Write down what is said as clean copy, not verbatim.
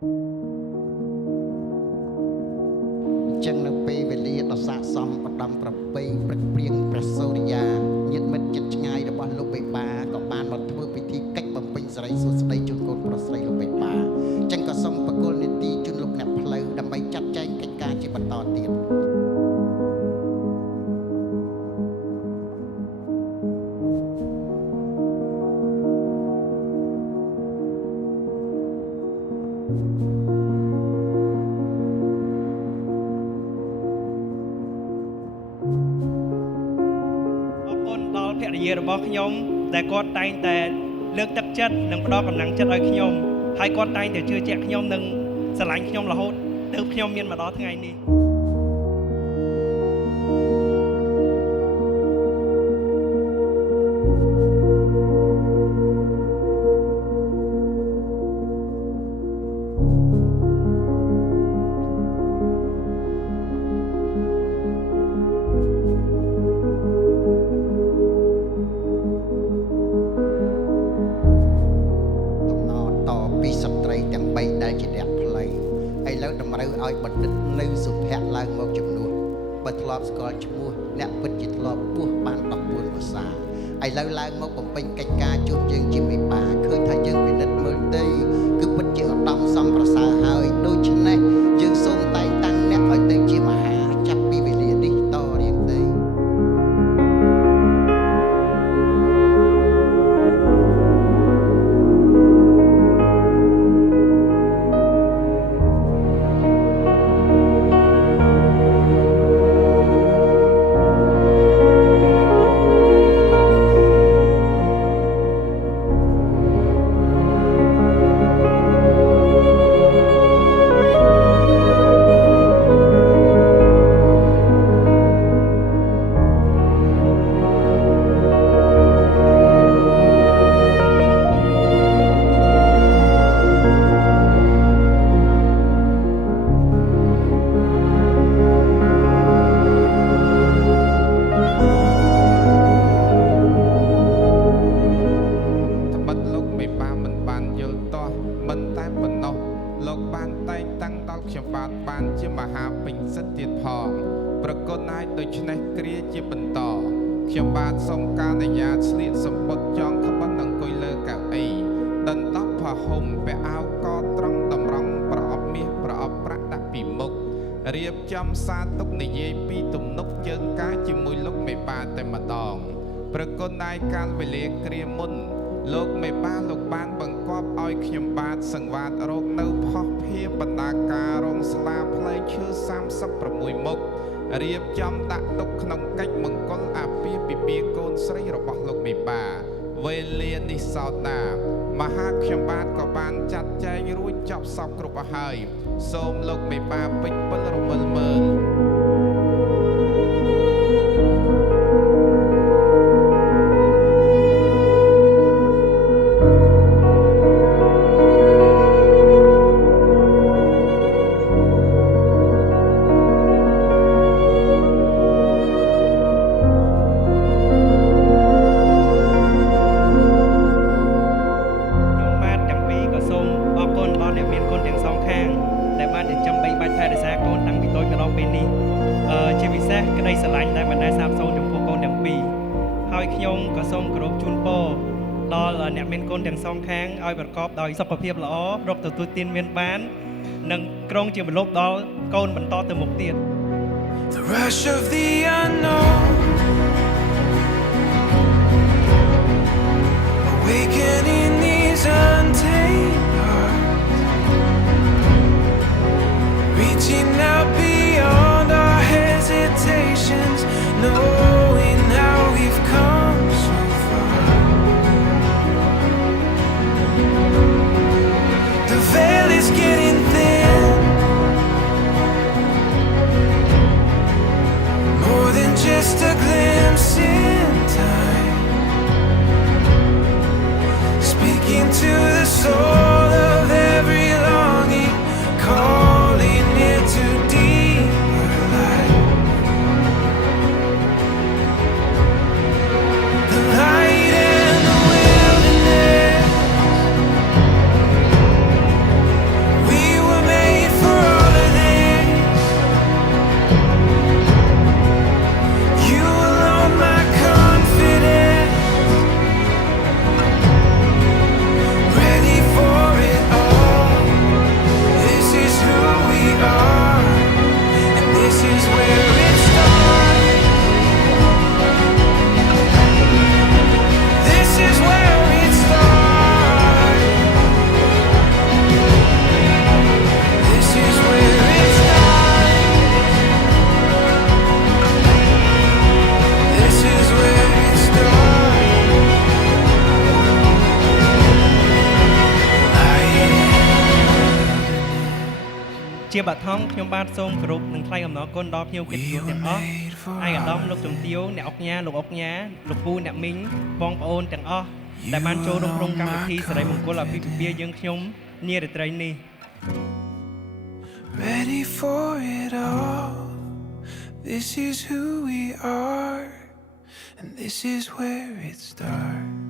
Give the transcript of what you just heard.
ចឹងនៅពេលវេលាដ៏ស័ក្តិសមឧត្តមប្រពៃព្រឹកព្រៀងព្រះសូរិយាញាតិមិត្តជិតឆ្ងាយរបស់លោកបេបាក៏បានមកធ្វើពិធីកិច្ចបំពេញសិរីសួស្តីជូនកូនប្រុសស្រីលោកបេបាចឹងក៏សូមបកគលនីតិជូនលោកអ្នកផ្លូវដើម្បីចាត់ចែងកិច្ចការជាបន្តទៀតភរិយារបស់ខ្ញុំដែលគាត់តែងតែលើកទឹកចិត្តនិងផ្ដល់កម្លាំងចិត្តឲ្យខ្ញុំហើយគាត់តែងតែជឿជាក់ខ្ញុំនិងស្រឡាញ់ខ្ញុំរហូតទើបខ្ញុំមានមកដល់ថ្ងៃនេះពីស្ត្រីទាំង3ដែលជាអ្នកផ្លូវឥឡូវតម្រូវឲ្យបណ្ឌិតនៅសុភ័ក្រឡើងមកជំនួសបើធ្លាប់ស្គាល់ឈ្មោះអ្នកពិតជាធ្លាប់ពោះបាន14ភាសាឥឡូវឡើងមកបំពេញកិច្ចការជួបយើងជាមេបាឃើញថាយើងពិនិត្យមើលទៅគឺពិតជាឧត្តមសមប្រសើរហើយដូច្នេះយើងសូមតែងតាំងអ្នកឲ្យទៅជាមហាចាប់ពីវេលានេះតរៀងទៅបានជាមហាពេញសិទ្ធិទៀតផងប្រកបហើយដូច្នេះគ្រាជាបន្តខ្ញុំបាទសូមការអនុញ្ញាតស្លៀកសម្បុត្រចងក្បិនអង្គុយលើកៅអីដណ្ដប់ผ้าห่មពាក់អាវកត្រង់តម្រង់ប្រអប់មាសប្រអប់ប្រាក់ដាក់ពីមុខរៀបចំសារទុកនិយាយពីទំនុកជើងការជាមួយលោកមេបាតែម្ដងប្រកបហើយកាលវេលាគ្រាមុនលោកមេបាលោកបានបង្គាប់ឲ្យខ្ញុំបាទសង្វាតរោគនៅផុសភាបណ្ដាការរងស្លាផ្លែឈើ36មុខរៀបចំដាក់ទុកក្នុងកិច្ចមង្គលអាពាហ៍ពិពាហ៍កូនស្រីរបស់លោកមេបាវេលានេះសោតណាមហាខ្ញុំបាទក៏បានចាត់ចែងរួចចប់សពគ្រប់អស់ហើយសូមលោកមេបាពេញពិលរមិលមើលជាពិសេសក្តីស្រឡាញ់ដែលមិនដែលសាបសូន្យចំពោះកូនទាំងពីរហើយខ្ញុំក៏សូមគោរពជូនពរដល់អ្នកមានកូនទាំងសងខាងឲ្យប្រកបដោយសុខភាពល្អរកទទួលទានមានបាននិងក្រុងជាម្លប់ដល់កូនបន្តទៅមុខទៀត The rush of the unknown Awakening these untamed hearts Reaching out beyond our hesitations Knowing how we've come so far The veil is getting thin More than just a glimpse in time Speaking to the soul of every longing Calling it to deeper light The light and the wilderness ជាបឋមខ្ញុំបាទសូមគោរពនិងថ្លែងអំណរគុណដល់ភ្ញៀវកិត្តិយសទាំងអស់ឯកឧត្តមលោកជំទាវអ្នកអុកញ៉ាលោកអុកញ៉ាលោកពូអ្នកមីងបងប្អូនទាំងអស់ដែលបានចូលរួមក្នុងកម្មវិធីសិរីមង្គលអាពាហ៍ពិពាហ៍យើងខ្ញុំនារាត្រីនេះ Ready for it all. This is who we are, and this is where it starts.